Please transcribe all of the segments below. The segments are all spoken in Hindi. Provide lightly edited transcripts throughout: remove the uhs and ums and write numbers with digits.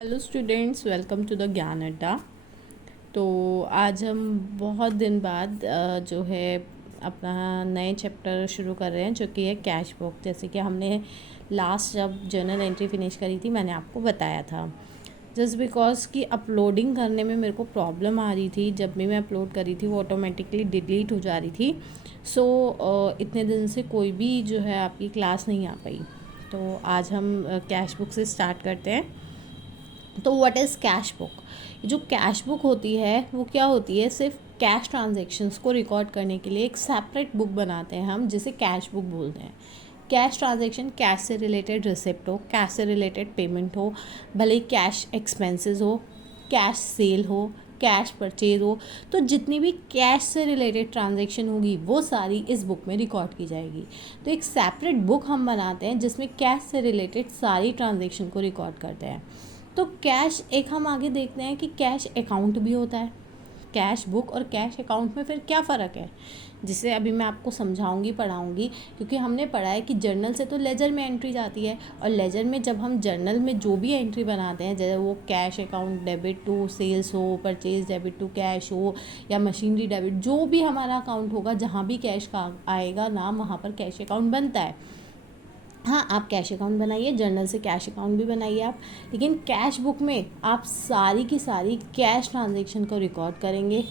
Hello students, welcome to the Gyan Adda. तो आज हम बहुत दिन बाद जो है अपना नए चैप्टर शुरू कर रहे हैं, जो कि है कैश बुक। जैसे कि हमने लास्ट जब जर्नल एंट्री फिनिश करी थी, मैंने आपको बताया था। जस्ट बिकॉज कि अपलोडिंग करने में मेरे को प्रॉब्लम आ रही थी। जब भी मैं अपलोड करी थी वो ऑटोमेटिकली डिलीट हो जा रही थी। सो इतने दिन से कोई भी जो है आपकी क्लास नहीं आ पाई। तो आज हम कैश बुक से स्टार्ट करते हैं। तो व्हाट इज़ कैश बुक? जो कैश बुक होती है वो क्या होती है? सिर्फ कैश ट्रांजेक्शन्स को रिकॉर्ड करने के लिए एक सेपरेट बुक बनाते हैं हम, जिसे कैश बुक बोलते हैं। कैश ट्रांजेक्शन, कैश से रिलेटेड रिसिप्ट हो, कैश से रिलेटेड पेमेंट हो, भले ही कैश एक्सपेंसेस हो, कैश सेल हो, कैश परचेज हो, तो जितनी भी कैश से रिलेटेड ट्रांजेक्शन होगी वो सारी इस बुक में रिकॉर्ड की जाएगी। तो एक सेपरेट बुक हम बनाते हैं जिसमें कैश से रिलेटेड सारी ट्रांजेक्शन को रिकॉर्ड करते हैं। तो कैश एक हम आगे देखते हैं कि कैश अकाउंट भी होता है। कैश बुक और कैश अकाउंट में फिर क्या फ़र्क है, जिसे अभी मैं आपको समझाऊंगी, पढ़ाऊंगी। क्योंकि हमने पढ़ा है कि जर्नल से तो लेजर में एंट्री जाती है, और लेजर में जब हम जर्नल में जो भी एंट्री बनाते हैं, जैसे वो cash account debit to sales हो, परचेज डेबिट टू कैश हो, या मशीनरी डेबिट, जो भी हमारा अकाउंट होगा जहाँ भी कैश का आएगा नाम, वहाँ पर कैश अकाउंट बनता है। हाँ, आप कैश अकाउंट बनाइए, जर्नल से कैश अकाउंट भी बनाइए आप, लेकिन कैश बुक में आप सारी की सारी कैश ट्रांजेक्शन को रिकॉर्ड करेंगे।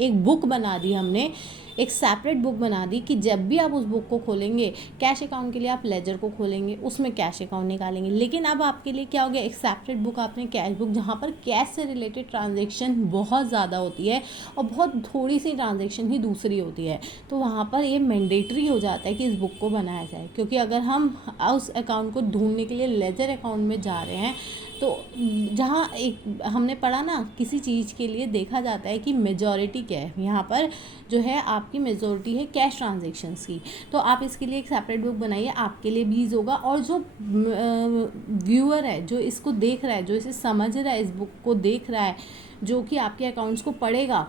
एक बुक बना दी हमने, एक सेपरेट बुक बना दी कि जब भी आप उस बुक को खोलेंगे, कैश अकाउंट के लिए आप लेजर को खोलेंगे, उसमें कैश अकाउंट निकालेंगे। लेकिन अब आपके लिए क्या हो गया, एक सेपरेट बुक आपने कैश बुक, जहाँ पर कैश से रिलेटेड ट्रांजेक्शन बहुत ज़्यादा होती है और बहुत थोड़ी सी ट्रांजेक्शन ही दूसरी होती है। तो वहाँ पर ये मैंडेटरी हो जाता है कि इस बुक को बनाया जाए। क्योंकि अगर हम उस अकाउंट को ढूंढने के लिए लेजर अकाउंट में जा रहे हैं, तो जहाँ एक हमने पढ़ा ना, किसी चीज़ के लिए देखा जाता है कि मेजॉरिटी क्या है। यहाँ पर जो है आपकी मेजॉरिटी है कैश ट्रांजेक्शन्स की। तो आप इसके लिए एक सेपरेट बुक बनाइए, आपके लिए भी ईज़ होगा, और जो व्यूअर है, जो इसको देख रहा है, जो इसे समझ रहा है, इस बुक को देख रहा है, जो कि आपके अकाउंट्स को पढ़ेगा,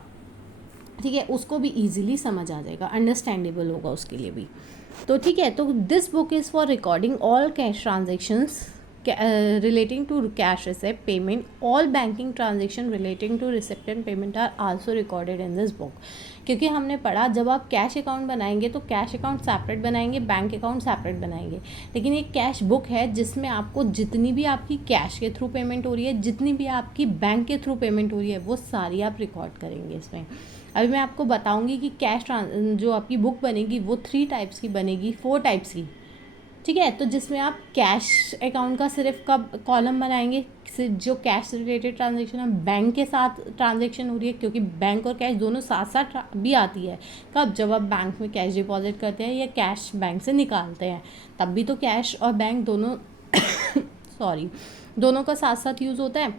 ठीक है, उसको भी ईजिली समझ आ जाएगा, अंडरस्टैंडेबल होगा उसके लिए भी। तो ठीक है, तो this book is for recording all cash transactions relating to cash receipt payment. All banking transaction relating to receipt and payment are also recorded in this book. क्योंकि हमने पढ़ा, जब आप कैश अकाउंट बनाएंगे तो कैश अकाउंट सेपरेट बनाएंगे, बैंक अकाउंट सेपरेट बनाएंगे, लेकिन एक कैश बुक है जिसमें आपको जितनी भी आपकी कैश के थ्रू पेमेंट हो रही है, जितनी भी आपकी बैंक के थ्रू पेमेंट हो रही है, वो सारी आप रिकॉर्ड करेंगे इसमें। अभी मैं आपको बताऊंगी कि कैश जो आपकी बुक बनेगी वो 3 टाइप्स की बनेगी, 4 टाइप्स की, ठीक है। तो जिसमें आप कैश अकाउंट का सिर्फ कब कॉलम बनाएंगे, जो कैश से रिलेटेड ट्रांजेक्शन है, बैंक के साथ ट्रांजेक्शन हो रही है, क्योंकि बैंक और कैश दोनों साथ साथ भी आती है। कब? जब आप बैंक में कैश डिपॉजिट करते हैं या कैश बैंक से निकालते हैं, तब भी तो कैश और बैंक दोनों सॉरी, दोनों का साथ साथ यूज़ होता है।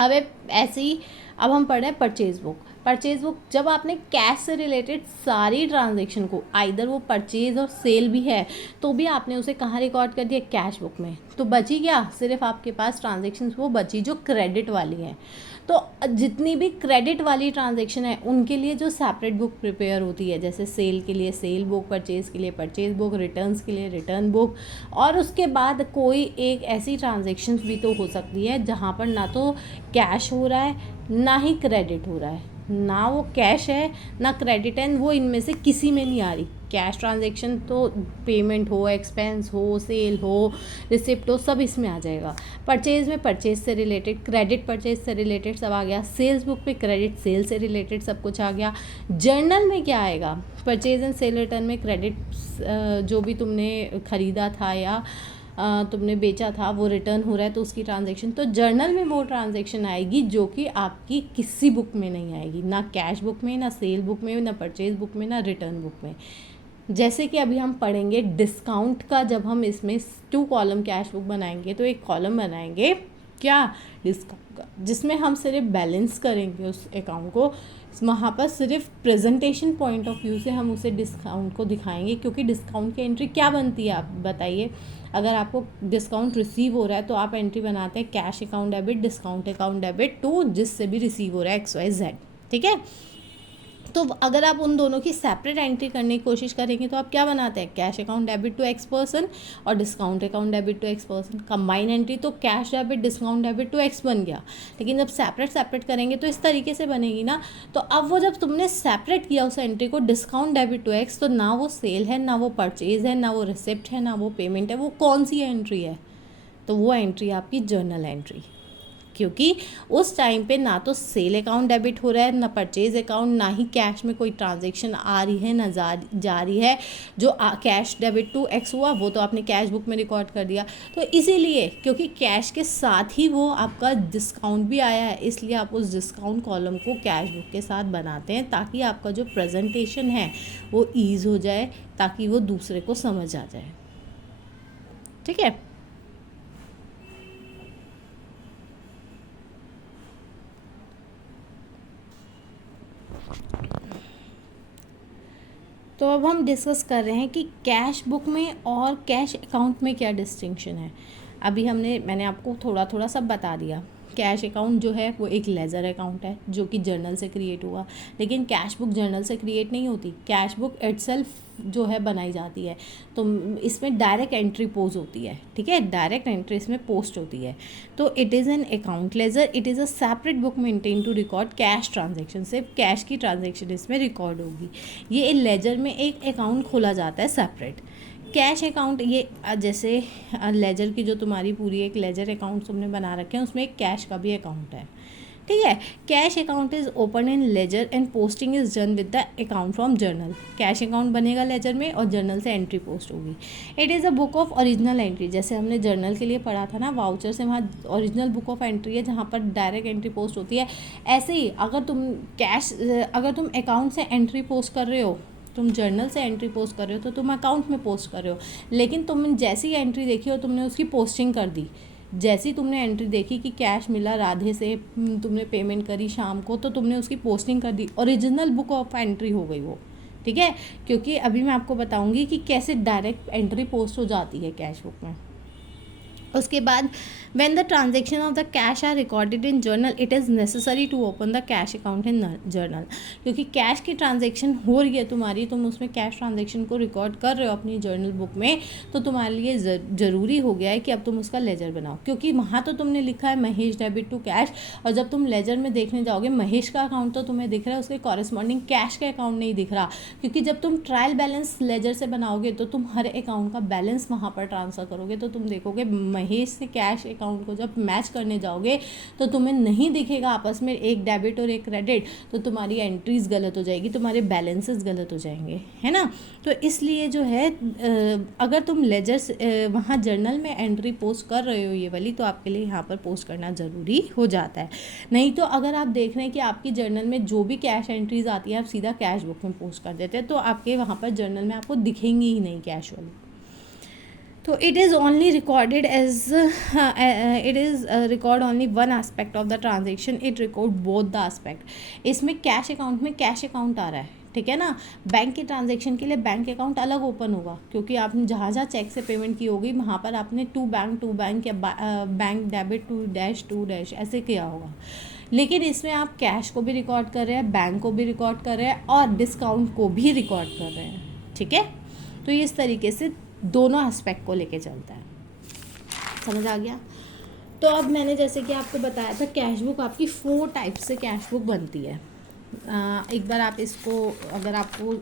अब ऐसे ही अब हम पढ़ रहे हैं परचेज बुक। परचेज बुक, जब आपने कैश से रिलेटेड सारी ट्रांजेक्शन को, आइदर वो परचेज और सेल भी है, तो भी आपने उसे कहाँ रिकॉर्ड कर दिया? कैश बुक में। तो बची क्या? सिर्फ आपके पास ट्रांजेक्शन्स वो बची जो क्रेडिट वाली हैं। तो जितनी भी क्रेडिट वाली ट्रांजेक्शन है उनके लिए जो सेपरेट बुक प्रिपेयर होती है, जैसे सेल के लिए सेल बुक, परचेज के लिए परचेज बुक, रिटर्न्स के लिए रिटर्न बुक, और उसके बाद कोई एक ऐसी ट्रांजेक्शन भी तो हो सकती है जहाँ पर ना तो कैश हो रहा है ना ही क्रेडिट हो रहा है, ना वो कैश है ना क्रेडिट है, वो इनमें से किसी में नहीं आ रही। कैश ट्रांजेक्शन तो पेमेंट हो, एक्सपेंस हो, सेल हो, रिसिप्ट हो, सब इसमें आ जाएगा। परचेज में परचेज से रिलेटेड, क्रेडिट परचेज से रिलेटेड सब आ गया। सेल्स बुक पे क्रेडिट सेल से रिलेटेड सब कुछ आ गया। जर्नल में क्या आएगा? परचेज एंड सेल रिटर्न में क्रेडिट, जो भी तुमने खरीदा था या तुमने बेचा था वो रिटर्न हो रहा है तो उसकी ट्रांजैक्शन। तो जर्नल में वो ट्रांजैक्शन आएगी जो कि आपकी किसी बुक में नहीं आएगी, ना कैश बुक में, ना सेल बुक में, ना परचेज बुक में, ना रिटर्न बुक में। जैसे कि अभी हम पढ़ेंगे डिस्काउंट का, जब हम इसमें 2 कॉलम कैश बुक बनाएंगे तो एक कॉलम बनाएंगे क्या? डिस्काउंट का, जिसमें हम सिर्फ बैलेंस करेंगे उस अकाउंट को। वहाँ पर सिर्फ प्रेजेंटेशन पॉइंट ऑफ व्यू से हम उसे डिस्काउंट को दिखाएंगे, क्योंकि डिस्काउंट की एंट्री क्या बनती है आप बताइए। अगर आपको डिस्काउंट रिसीव हो रहा है तो आप एंट्री बनाते हैं cash account debit, discount account debit to जिससे भी रिसीव हो रहा है XYZ, ठीक है। तो अगर आप उन दोनों की सेपरेट एंट्री करने की कोशिश करेंगे तो आप क्या बनाते हैं, cash account debit to X person और discount account debit to X person. Combine entry तो cash debit discount debit to X बन गया, लेकिन जब सेपरेट करेंगे तो इस तरीके से बनेगी ना। तो अब वो जब तुमने सेपरेट किया उस एंट्री को डिस्काउंट डेबिट टू एक्स, तो ना वो सेल है, ना वो परचेज है, ना वो रिसिप्ट है, ना वो पेमेंट है, वो कौन सी एंट्री है, तो वो एंट्री आपकी जर्नल एंट्री। क्योंकि उस टाइम पे ना तो सेल अकाउंट डेबिट हो रहा है, ना परचेज अकाउंट, ना ही कैश में कोई ट्रांजैक्शन आ रही है, ना जा रही है। जो कैश डेबिट टू एक्स हुआ वो तो आपने कैश बुक में रिकॉर्ड कर दिया। तो इसीलिए क्योंकि कैश के साथ ही वो आपका डिस्काउंट भी आया है, इसलिए आप उस डिस्काउंट कॉलम को कैश बुक के साथ बनाते हैं, ताकि आपका जो प्रेजेंटेशन है वो ईज हो जाए, ताकि वो दूसरे को समझ आ जाए। ठीक है। तो अब हम डिस्कस कर रहे हैं कि कैश बुक में और कैश अकाउंट में क्या डिस्टिंक्शन है। अभी मैंने आपको थोड़ा थोड़ा सब बता दिया। कैश अकाउंट जो है वो एक लेज़र अकाउंट है जो कि जर्नल से क्रिएट हुआ, लेकिन कैश बुक जर्नल से क्रिएट नहीं होती। कैश बुक इटसेल्फ जो है बनाई जाती है, तो इसमें डायरेक्ट एंट्री पोस्ट होती है। ठीक है, डायरेक्ट एंट्री इसमें पोस्ट होती है। तो it is an account ledger, it is a separate book maintain to record cash transaction. सिर्फ कैश की ट्रांजेक्शन इसमें रिकॉर्ड होगी। ये लेजर में एक अकाउंट खोला जाता है सेपरेट। कैश अकाउंट ये जैसे लेजर की जो तुम्हारी पूरी एक लेजर अकाउंट तुमने बना रखे हैं, उसमें एक कैश का भी अकाउंट है। ठीक है। Cash account is open in ledger and posting is done with the account from journal. Cash account बनेगा लेजर में और जर्नल से एंट्री पोस्ट होगी। It is a book of original entry. जैसे हमने जर्नल के लिए पढ़ा था ना, वाउचर से वहाँ ओरिजिनल बुक ऑफ एंट्री है जहाँ पर डायरेक्ट एंट्री पोस्ट होती है। ऐसे ही अगर तुम अकाउंट से एंट्री पोस्ट कर रहे हो, तुम जर्नल से एंट्री पोस्ट कर रहे हो, तो तुम अकाउंट में पोस्ट कर रहे हो। लेकिन तुम जैसी एंट्री देखी हो तुमने उसकी पोस्टिंग कर दी। जैसी तुमने एंट्री देखी कि कैश मिला राधे से, तुमने पेमेंट करी शाम को, तो तुमने उसकी पोस्टिंग कर दी, ओरिजिनल बुक ऑफ एंट्री हो गई वो। ठीक है, क्योंकि अभी मैं आपको बताऊंगी कि कैसे डायरेक्ट एंट्री पोस्ट हो जाती है कैश बुक में। उसके बाद when the transaction of the cash are recorded in journal it is necessary to open the cash account in journal। क्योंकि कैश की ट्रांजेक्शन हो रही है तुम्हारी, तुम उसमें कैश ट्रांजेक्शन को रिकॉर्ड कर रहे हो अपनी जर्नल बुक में, तो तुम्हारे लिए ज़रूरी हो गया है कि अब तुम उसका लेजर बनाओ। क्योंकि वहाँ तो तुमने लिखा है महेश डेबिट टू कैश, और जब तुम लेजर में देखने जाओगे महेश का अकाउंट तो तुम्हें दिख रहा है, उसके कॉरेस्पॉन्डिंग कैश का अकाउंट नहीं दिख रहा। क्योंकि जब तुम ट्रायल बैलेंस लेजर से बनाओगे तो तुम हर अकाउंट का बैलेंस वहाँ पर ट्रांसफ़र करोगे, तो तुम देखोगे महेश से कैश अकाउंट को जब मैच करने जाओगे तो तुम्हें नहीं दिखेगा आपस में एक डेबिट और एक क्रेडिट, तो तुम्हारी एंट्रीज गलत हो जाएगी, तुम्हारे बैलेंसेस गलत हो जाएंगे, है ना। तो इसलिए जो है अगर तुम लेजर वहाँ जर्नल में एंट्री पोस्ट कर रहे हो ये वाली, तो आपके लिए यहाँ पर पोस्ट करना ज़रूरी हो जाता है। नहीं तो अगर आप देख रहे हैं कि आपकी जर्नल में जो भी कैश एंट्रीज आती हैं आप सीधा कैश बुक में पोस्ट कर देते हैं, तो आपके वहाँ पर जर्नल में आपको दिखेंगी ही नहीं कैश वाली। तो it is only recorded as it is record only one aspect of the transaction, it record both the aspect. इसमें कैश अकाउंट में कैश अकाउंट आ रहा है, ठीक है ना। बैंक की ट्रांजेक्शन के लिए बैंक अकाउंट अलग ओपन होगा, क्योंकि आपने जहाँ जहाँ चेक से पेमेंट की होगी वहाँ पर आपने टू बैंक या बैंक डेबिट टू डैश ऐसे किया होगा। लेकिन इसमें आप कैश को भी रिकॉर्ड कर रहे हैं, बैंक को भी रिकॉर्ड कर रहे हैं और डिस्काउंट को भी रिकॉर्ड कर रहे हैं, ठीक है। तो इस तरीके से दोनों एस्पेक्ट को लेके चलता है, समझ आ गया। तो अब मैंने जैसे कि आपको बताया था कैश बुक आपकी 4 टाइप से कैश बुक बनती है। एक बार आप इसको अगर आपको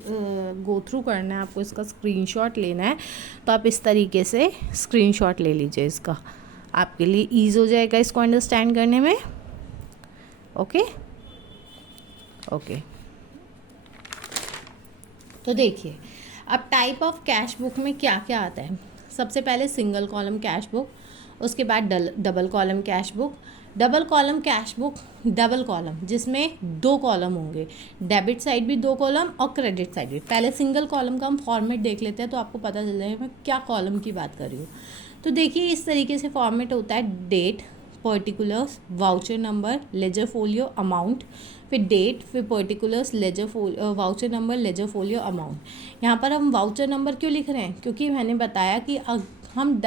गो थ्रू करना है, आपको इसका स्क्रीनशॉट लेना है, तो आप इस तरीके से स्क्रीनशॉट ले लीजिए, इसका आपके लिए ईज हो जाएगा इसको अंडरस्टैंड करने में। ओके। तो देखिए अब टाइप ऑफ कैश बुक में क्या क्या आता है। सबसे पहले सिंगल कॉलम कैश बुक, उसके बाद double column cash book. Double column cash book double column जिसमें 2 कॉलम होंगे, डेबिट साइड भी 2 कॉलम और क्रेडिट साइड भी। पहले सिंगल कॉलम का हम फॉर्मेट देख लेते हैं तो आपको पता चल जाएगा मैं क्या कॉलम की बात कर रही हूँ। तो देखिए इस तरीके से फॉर्मेट होता है, date, particulars, voucher number, ledger folio, amount, फिर डेट, फिर particulars, voucher number, ledger folio, amount. यहाँ पर हम वाउचर नंबर क्यों लिख रहे हैं, क्योंकि मैंने बताया कि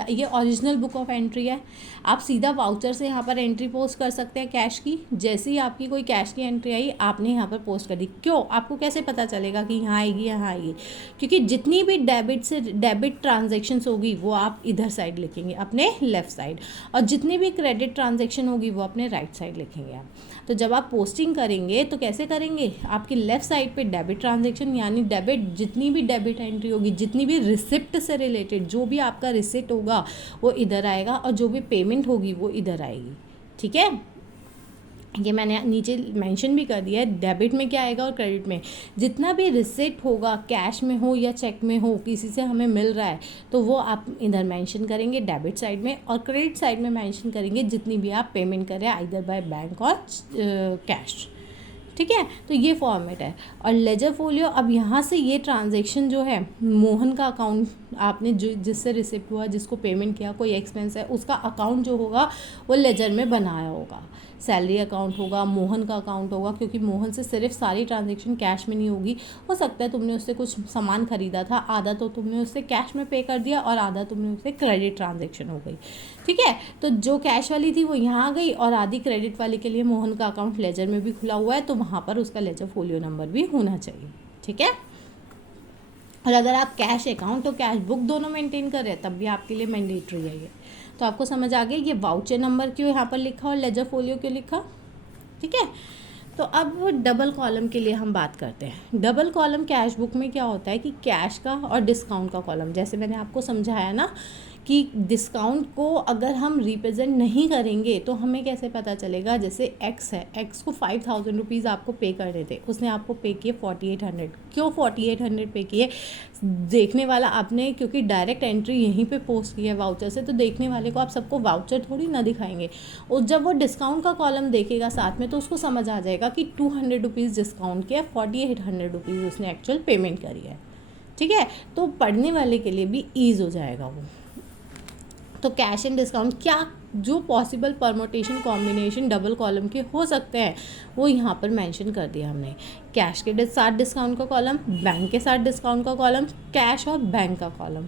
ये ओरिजिनल बुक ऑफ एंट्री है। आप सीधा वाउचर से यहाँ पर एंट्री पोस्ट कर सकते हैं कैश की। जैसे ही आपकी कोई कैश की एंट्री आई आपने यहाँ पर पोस्ट कर दी। क्यों? आपको कैसे पता चलेगा कि यहाँ आएगी, यहाँ आएगी? क्योंकि जितनी भी डेबिट ट्रांजेक्शन्स होगी वो आप इधर साइड लिखेंगे, अपने लेफ्ट साइड, और जितनी भी क्रेडिट ट्रांजेक्शन होगी वो अपने राइट साइड लिखेंगे आप। तो जब आप पोस्टिंग करेंगे तो कैसे करेंगे? आपकी लेफ्ट साइड पे डेबिट ट्रांजेक्शन, यानी डेबिट, जितनी भी डेबिट एंट्री होगी, जितनी भी रिसिप्ट से रिलेटेड जो भी आपका रिसिप्ट होगा वो इधर आएगा, और जो भी पेमेंट होगी वो इधर आएगी। ठीक है, ये मैंने नीचे मेंशन भी कर दिया है। डेबिट में क्या आएगा और क्रेडिट में जितना भी रिसिप्ट होगा, कैश में हो या चेक में हो, किसी से हमें मिल रहा है तो वो आप इधर मेंशन करेंगे डेबिट साइड में, और क्रेडिट साइड में मेंशन करेंगे जितनी भी आप पेमेंट करें आइदर बाय बैंक और कैश। ठीक है, तो ये फॉर्मेट है। और लेजर फोलियो, अब यहाँ से ये ट्रांजैक्शन जो है, मोहन का अकाउंट, आपने जो जिससे रिसिप्ट हुआ, जिसको पेमेंट किया, कोई एक्सपेंस है, उसका अकाउंट जो होगा वो लेजर में बनाया होगा। सैलरी अकाउंट होगा, मोहन का अकाउंट होगा, क्योंकि मोहन से सिर्फ सारी ट्रांजैक्शन कैश में नहीं होगी। हो सकता है तुमने उससे कुछ सामान खरीदा था, आधा तो तुमने उससे कैश में पे कर दिया और आधा तुमने उससे क्रेडिट ट्रांजैक्शन हो गई। ठीक है, तो जो कैश वाली थी वो यहाँ आ गई, और आधी क्रेडिट वाली के लिए मोहन का अकाउंट लेजर में भी खुला हुआ है, तो वहाँ पर उसका लेजर फोलियो नंबर भी होना चाहिए। ठीक है, और अगर आप कैश अकाउंट और कैश बुक दोनों मेंटेन कर रहे हैं तब भी आपके लिए मैंडेटरी है ये। तो आपको समझ आ गया ये वाउचर नंबर क्यों यहाँ पर लिखा और लेजर फोलियो क्यों लिखा। ठीक है, तो अब डबल कॉलम के लिए हम बात करते हैं। डबल कॉलम कैश बुक में क्या होता है कि कैश का और डिस्काउंट का कॉलम, जैसे मैंने आपको समझाया ना कि डिस्काउंट को अगर हम रिप्रेजेंट नहीं करेंगे तो हमें कैसे पता चलेगा। जैसे एक्स है, एक्स को 5000 रुपीज़ आपको पे करने थे, उसने आपको पे किए 4800। क्यों 4800 पे किए? देखने वाला आपने, क्योंकि डायरेक्ट एंट्री यहीं पे पोस्ट की है वाउचर से, तो देखने वाले को आप सबको वाउचर थोड़ी ना दिखाएंगे। और जब वो डिस्काउंट का कॉलम देखेगा साथ में तो उसको समझ आ जाएगा कि 200 रुपीज़ डिस्काउंट किया, 4800 रुपीज़ उसने एक्चुअल पेमेंट करी है। ठीक है, तो पढ़ने वाले के लिए भी ईज हो जाएगा वो। तो कैश एंड डिस्काउंट क्या जो possible permutation combination double column के हो सकते हैं वो यहाँ पर मेंशन कर दिया हमने। कैश के साथ डिस्काउंट का कॉलम, बैंक के साथ डिस्काउंट का कॉलम, कैश और बैंक का कॉलम।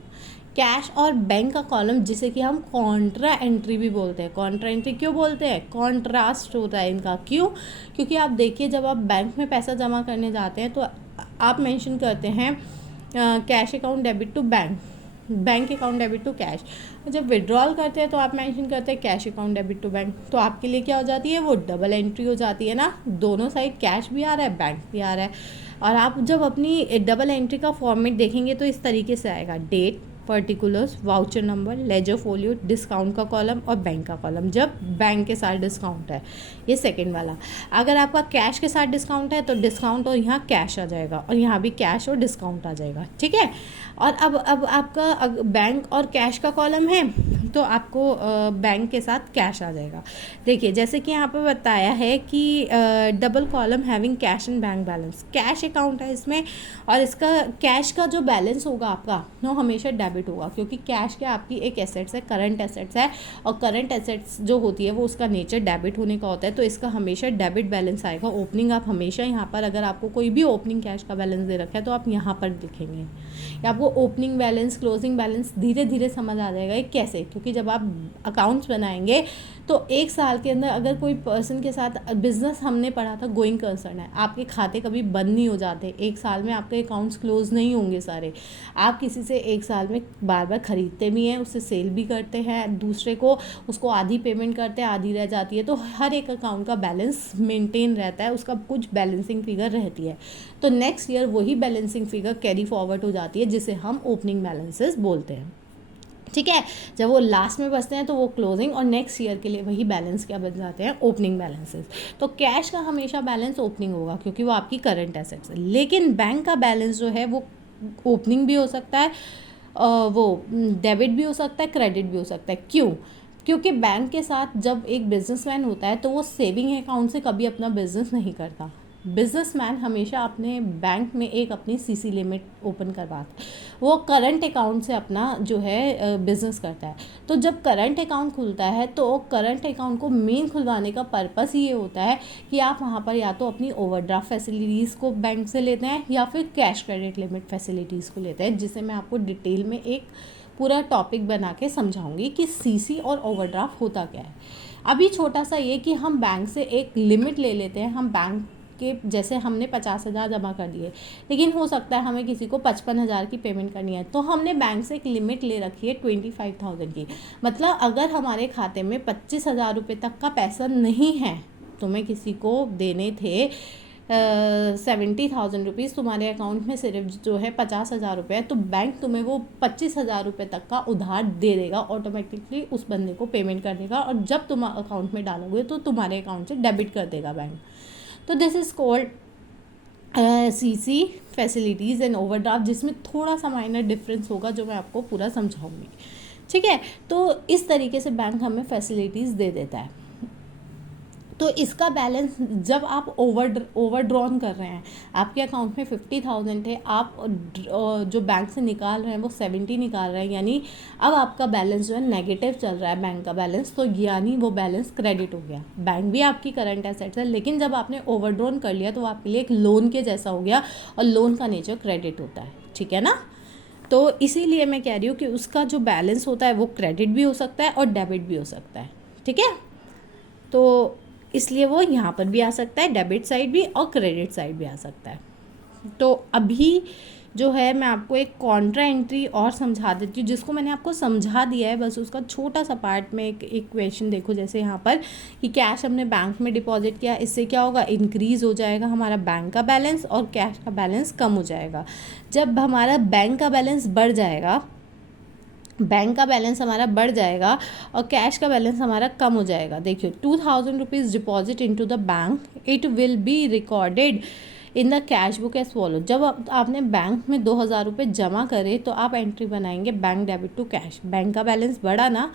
कैश और बैंक का कॉलम जिसे कि हम कॉन्ट्रा एंट्री भी बोलते हैं। कॉन्ट्रा एंट्री क्यों बोलते हैं? कॉन्ट्रास्ट होता है इनका। क्यों? क्योंकि आप देखिए जब आप बैंक में पैसा जमा करने जाते हैं तो आप मेंशन करते हैं cash account debit to bank, bank account debit to cash. जब विड्रॉल करते हैं तो आप मेंशन करते हैं cash account debit to bank. तो आपके लिए क्या हो जाती है? वो डबल एंट्री हो जाती है ना, दोनों साइड कैश भी आ रहा है, बैंक भी आ रहा है। और आप जब अपनी डबल एंट्री का फॉर्मेट देखेंगे तो इस तरीके से आएगा: date, particulars, voucher number, ledger folio, discount का कॉलम और बैंक का कॉलम, जब बैंक के साथ डिस्काउंट है। ये सेकंड वाला। अगर आपका कैश के साथ डिस्काउंट है तो डिस्काउंट और यहाँ कैश आ जाएगा, और यहाँ भी कैश और डिस्काउंट आ जाएगा। ठीक है, और अब आपका बैंक और कैश का कॉलम है तो आपको बैंक के साथ कैश आ जाएगा। देखिए जैसे कि यहाँ पर बताया है कि double column having cash and bank balance, cash account है इसमें, और इसका कैश का जो बैलेंस होगा आपका वो हमेशा डेबिट होगा, क्योंकि कैश क्या आपकी एक एसेट्स है, करंट एसेट्स है, और करंट एसेट्स जो होती है वो उसका नेचर डेबिट होने का होता है, तो इसका हमेशा डेबिट बैलेंस आएगा। ओपनिंग आप हमेशा यहाँ पर, अगर आपको कोई भी ओपनिंग कैश का बैलेंस दे रखा है तो आप यहाँ पर लिखेंगे, या आपको ओपनिंग बैलेंस, क्लोजिंग बैलेंस धीरे धीरे समझ आ जाएगा ये कैसे। क्योंकि जब आप अकाउंट्स बनाएंगे तो एक साल के अंदर अगर कोई पर्सन के साथ बिजनेस, हमने पढ़ा था गोइंग कंसर्न है, आपके खाते कभी बंद नहीं हो जाते, एक साल में आपके अकाउंट्स क्लोज नहीं होंगे सारे। आप किसी से एक साल में बार बार खरीदते भी हैं, उससे सेल भी करते हैं, दूसरे को उसको आधी पेमेंट करते हैं, आधी रह जाती है, तो हर एक अकाउंट का बैलेंस मेंटेन रहता है, उसका कुछ बैलेंसिंग फिगर रहती है। तो नेक्स्ट ईयर वही बैलेंसिंग फिगर कैरी फॉरवर्ड हो जाती है जिसे हम ओपनिंग बैलेंसेस बोलते हैं। ठीक है, जब वो लास्ट में बचते हैं तो वो क्लोजिंग, और नेक्स्ट ईयर के लिए वही बैलेंस क्या बन जाते हैं? Opening balances. तो कैश का हमेशा बैलेंस ओपनिंग होगा क्योंकि वो आपकी करंट एसेट्स है, लेकिन बैंक का बैलेंस जो है वो ओपनिंग भी हो सकता है, वो डेबिट भी हो सकता है, क्रेडिट भी हो सकता है। क्यों? क्योंकि बैंक के साथ जब एक बिजनेसमैन होता है तो वो सेविंग अकाउंट से कभी अपना बिजनेस नहीं करता। बिजनेसमैन हमेशा अपने बैंक में एक अपनी सीसी लिमिट ओपन करवाता है, वो करंट अकाउंट से अपना जो है बिजनेस करता है। तो जब करंट अकाउंट खुलता है तो करंट अकाउंट को मेन खुलवाने का पर्पस ये होता है कि आप वहाँ पर या तो अपनी ओवरड्राफ्ट फैसिलिटीज़ को बैंक से लेते हैं या फिर कैश क्रेडिट लिमिट फैसिलिटीज़ को लेते हैं, जिसे मैं आपको डिटेल में एक पूरा टॉपिक बना के समझाऊंगी कि सीसी और ओवरड्राफ्ट होता क्या है। अभी छोटा सा ये कि हम बैंक से एक लिमिट ले लेते हैं, हम बैंक के जैसे हमने 50,000 जमा कर दिए, लेकिन हो सकता है हमें किसी को 55,000 की पेमेंट करनी है, तो हमने बैंक से एक लिमिट ले रखी है 25,000 की। मतलब अगर हमारे खाते में 25,000 रुपये तक का पैसा नहीं है, तुम्हें किसी को देने थे 70,000 रुपीज़, तुम्हारे अकाउंट में सिर्फ जो है 50,000 रुपये है, तो बैंक तुम्हें वो 25,000 रुपये तक का उधार दे देगा, ऑटोमेटिकली उस बंदे को पेमेंट कर देगा, और जब तुम अकाउंट में डालोगे तो तुम्हारे अकाउंट से डेबिट कर देगा बैंक। तो this is called CC facilities and overdraft, जिसमें थोड़ा सा माइनर डिफरेंस होगा जो मैं आपको पूरा समझाऊंगी, ठीक है। तो इस तरीके से बैंक हमें फैसिलिटीज़ दे देता है। तो इसका बैलेंस जब आप ओवरड्रॉन कर रहे हैं, आपके अकाउंट में 50,000 थे, आप जो बैंक से निकाल रहे हैं वो 70 निकाल रहे हैं, यानी अब आपका बैलेंस जो है नेगेटिव चल रहा है बैंक का बैलेंस, तो यानी वो बैलेंस क्रेडिट हो गया। बैंक भी आपकी करंट एसेट्स है, लेकिन जब आपने ओवरड्रॉन कर लिया तो वो आपके लिए एक लोन के जैसा हो गया, और लोन का नेचर क्रेडिट होता है, ठीक है ना। तो इसीलिए मैं कह रही हूँ कि उसका जो बैलेंस होता है वो क्रेडिट भी हो सकता है और डेबिट भी हो सकता है, ठीक है। तो इसलिए वो यहाँ पर भी आ सकता है, डेबिट साइड भी और क्रेडिट साइड भी आ सकता है। तो अभी जो है मैं आपको एक कॉन्ट्रा एंट्री और समझा देती हूँ, जिसको मैंने आपको समझा दिया है, बस उसका छोटा सा पार्ट में एक इक्वेशन देखो। जैसे यहाँ पर कि कैश हमने बैंक में डिपॉजिट किया, इससे क्या होगा, इंक्रीज़ हो जाएगा हमारा बैंक का बैलेंस और कैश का बैलेंस कम हो जाएगा। जब हमारा बैंक का बैलेंस बढ़ जाएगा, बैंक का बैलेंस हमारा बढ़ जाएगा और कैश का बैलेंस हमारा कम हो जाएगा। देखिए 2,000 rupees deposit into the bank, it will be recorded in the cash book as follow. जब आपने बैंक में 2,000 रुपये जमा करे तो आप एंट्री बनाएंगे bank debit to cash. Bank का बैलेंस बढ़ा ना,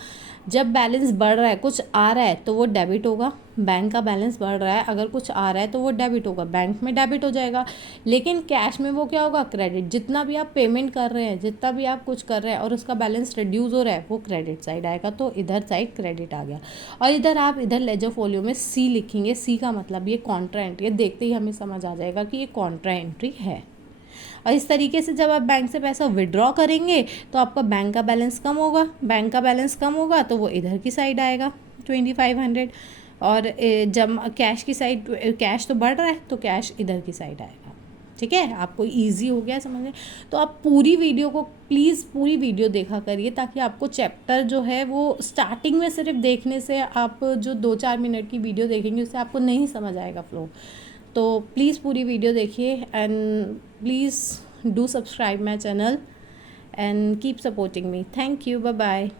जब बैलेंस बढ़ रहा है, कुछ आ रहा है तो वो डेबिट होगा। बैंक का बैलेंस बढ़ रहा है, अगर कुछ आ रहा है तो वो डेबिट होगा, बैंक में डेबिट हो जाएगा। लेकिन कैश में वो क्या होगा, क्रेडिट। जितना भी आप पेमेंट कर रहे हैं, जितना भी आप कुछ कर रहे हैं और उसका बैलेंस रिड्यूस हो रहा है, वो क्रेडिट साइड आएगा। तो इधर साइड क्रेडिट आ गया। और इधर आप इधर लेजर फोलियो में सी लिखेंगे। सी का मतलब ये कॉन्ट्रा एंट्री है। देखते ही हमें समझ आ जाएगा कि ये कॉन्ट्रा एंट्री है। और इस तरीके से जब आप बैंक से पैसा विड्रॉ करेंगे तो आपका बैंक का बैलेंस कम होगा, बैंक का बैलेंस कम होगा तो वो इधर की साइड आएगा 2500, और जब कैश की साइड, कैश तो बढ़ रहा है तो कैश इधर की साइड आएगा, ठीक है। आपको इजी हो गया समझने। तो आप पूरी वीडियो को प्लीज़ पूरी वीडियो देखा करिए, ताकि आपको चैप्टर जो है वो स्टार्टिंग में सिर्फ देखने से, आप जो 2-4 मिनट की वीडियो देखेंगे उससे आपको नहीं समझ आएगा फ्लो। तो प्लीज़ पूरी वीडियो देखिए and please do subscribe my channel and keep supporting me. Thank you, bye bye.